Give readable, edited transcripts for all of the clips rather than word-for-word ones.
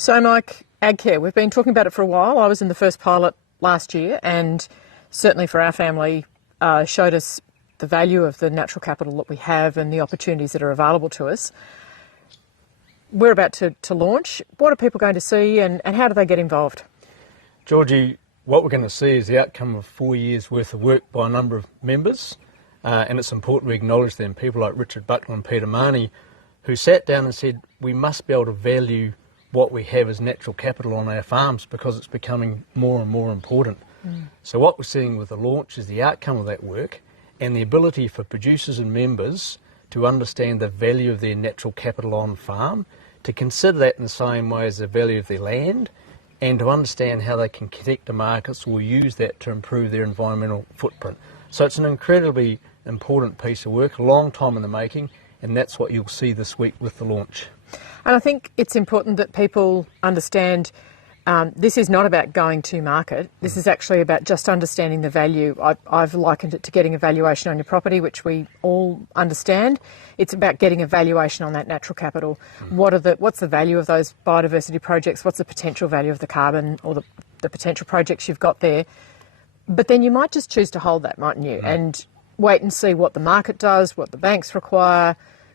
So Mike, AgCarE, we've been talking about it for a while. I was in the first pilot last year, and certainly for our family showed us the value of the natural capital that we have and the opportunities that are available to us. We're about to launch. What are people going to see, and how do they get involved? Georgie, what we're going to see is the outcome of 4 years' worth of work by a number of members, and it's important we acknowledge them, people like Richard Buckland and Peter Marnie, who sat down and said we must be able to value what we have as natural capital on our farms because it's becoming more and more important. So what we're seeing with the launch is the outcome of that work and the ability for producers and members to understand the value of their natural capital on farm, to consider that in the same way as the value of their land, and to understand how they can connect to markets or use that to improve their environmental footprint. So it's an incredibly important piece of work, a long time in the making, and that's what you'll see this week with the launch. And I think it's important that people understand this is not about going to market. This is actually about just understanding the value. I've likened it to getting a valuation on your property, which we all understand. It's about getting a valuation on that natural capital. What's the value of those biodiversity projects? What's the potential value of the carbon or the potential projects you've got there? But then you might just choose to hold that, mightn't you? And wait and see what the market does, what the banks require,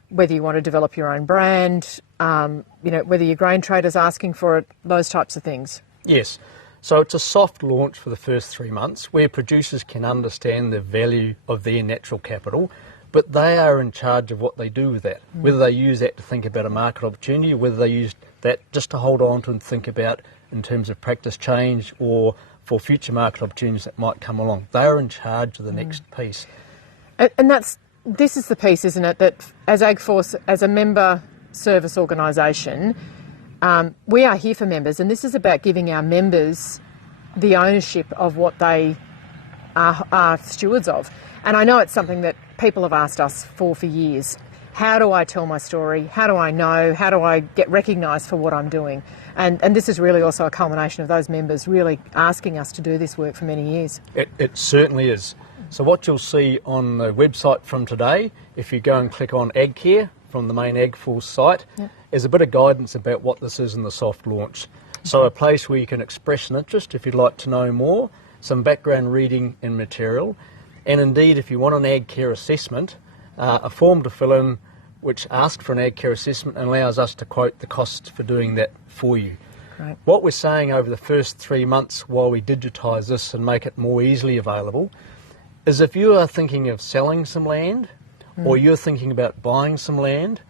whether you want to develop your own brand, whether your grain trader's asking for it, those types of things. Yes. So it's a soft launch for the first 3 months where producers can understand the value of their natural capital, but they are in charge of what they do with that, whether they use that to think about a market opportunity, whether they use that just to hold on to and think about in terms of practice change or for future market opportunities that might come along. They are in charge of the next piece. And this is the piece, isn't it, that as AgForce, as a member service organisation, we are here for members, and this is about giving our members the ownership of what they are stewards of. And I know it's something that people have asked us for years. How do I tell my story? How do I know? How do I get recognised for what I'm doing? And this is really also a culmination of those members really asking us to do this work for many years. It certainly is. So what you'll see on the website from today, if you go and click on AgCarE from the main AgForce site, is a bit of guidance about what this is in the soft launch. So a place where you can express an interest if you'd like to know more, some background reading and material, and indeed if you want an AgCarE assessment, a form to fill in which asks for an AgCarE assessment and allows us to quote the costs for doing that for you. Right. What we're saying over the first 3 months while we digitise this and make it more easily available is if you are thinking of selling some land, or you're thinking about buying some land,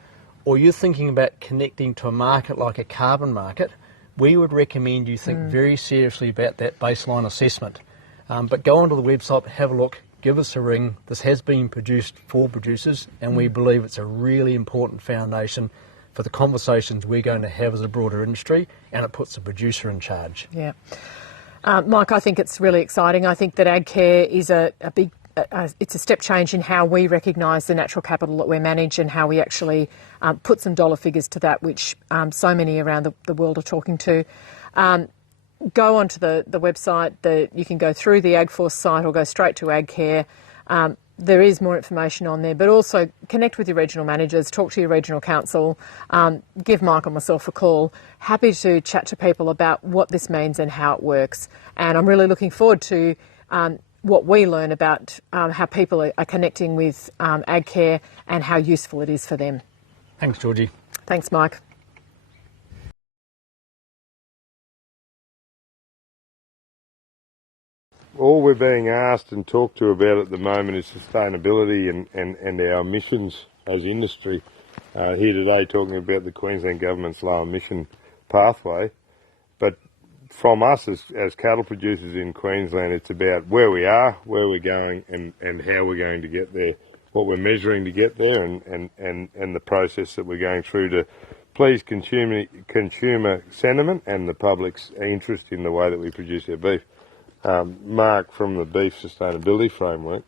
or you're thinking about connecting to a market like a carbon market, we would recommend you think very seriously about that baseline assessment. But go onto the website, have a look, give us a ring. This has been produced for producers, and we believe it's a really important foundation for the conversations we're going to have as a broader industry, and it puts the producer in charge. Yeah. Mike, I think it's really exciting. I think that AgCarE is it's a step change in how we recognise the natural capital that we manage and how we actually put some dollar figures to that, which so many around the world are talking to. Go onto the website. You can go through the AgForce site or go straight to AgCarE. There is more information on there, but also connect with your regional managers, talk to your regional council, give Mike or myself a call. Happy to chat to people about what this means and how it works. And I'm really looking forward to what we learn about how people are connecting with AgCarE and how useful it is for them. Thanks, Georgie. Thanks, Mike. All we're being asked and talked to about at the moment is sustainability and our emissions as industry. Here today talking about the Queensland Government's low emission pathway. But from us as cattle producers in Queensland, it's about where we are, where we're going and how we're going to get there, what we're measuring to get there and the process that we're going through to please consumer sentiment and the public's interest in the way that we produce our beef. Mark, from the Beef Sustainability Framework,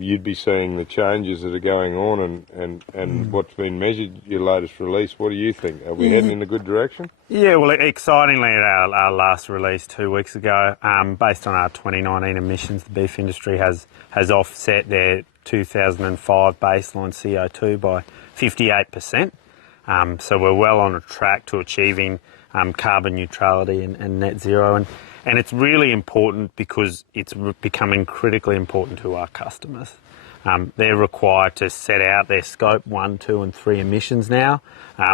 you'd be seeing the changes that are going on and what's been measured, your latest release. What do you think? Are we heading in a good direction? Yeah, well, excitingly, our last release 2 weeks ago, based on our 2019 emissions, the beef industry has offset their 2005 baseline CO2 by 58%. So we're well on a track to achieving carbon neutrality and net zero. And it's really important because it's becoming critically important to our customers. They're required to set out their scope 1, 2 and 3 emissions now,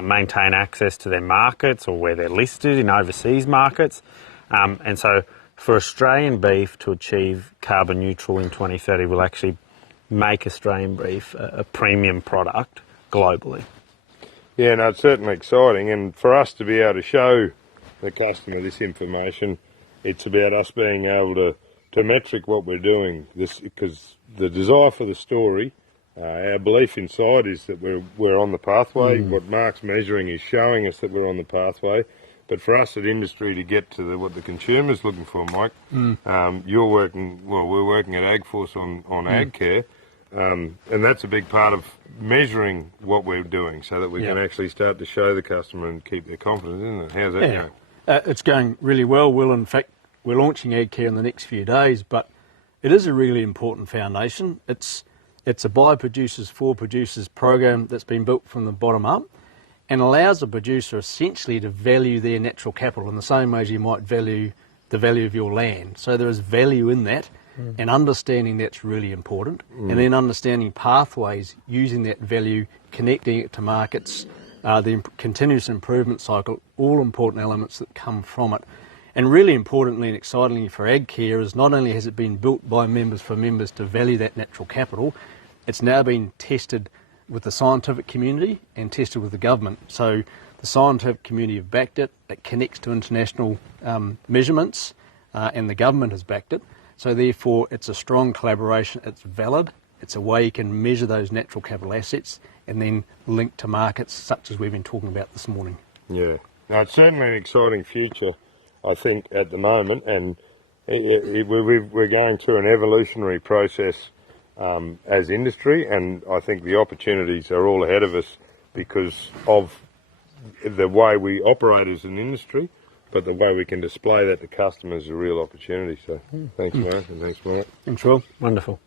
maintain access to their markets or where they're listed in overseas markets. And so for Australian beef to achieve carbon neutral in 2030 will actually make Australian beef a premium product globally. Yeah, no, it's certainly exciting, and for us to be able to show the customer this information, it's about us being able to metric what we're doing. This, because the desire for the story, our belief inside is that we're on the pathway. What Mark's measuring is showing us that we're on the pathway. But for us at industry to get to what the consumer's looking for, Mike, we're working at AgForce on AgCarE, and that's a big part of measuring what we're doing so that we can actually start to show the customer and keep their confidence in it. How's that going? It's going really well. In fact, we're launching AgCarE in the next few days, but it is a really important foundation. It's a by producers for producers program that's been built from the bottom up and allows a producer essentially to value their natural capital in the same way as you might value the value of your land. So there is value in that, and understanding that's really important, and then understanding pathways, using that value, connecting it to markets, the continuous improvement cycle, all important elements that come from it. And really importantly and excitingly for AgCarE is not only has it been built by members for members to value that natural capital, it's now been tested with the scientific community and tested with the government. So the scientific community have backed it, it connects to international measurements, and the government has backed it. So therefore it's a strong collaboration, it's valid, it's a way you can measure those natural capital assets and then link to markets such as we've been talking about this morning. Yeah, now it's certainly an exciting future, I think, at the moment, and we're going through an evolutionary process as industry, and I think the opportunities are all ahead of us because of the way we operate as an industry, but the way we can display that to customers is a real opportunity. So thanks, Mark, and thanks, Mark. Thanks, Will. Wonderful.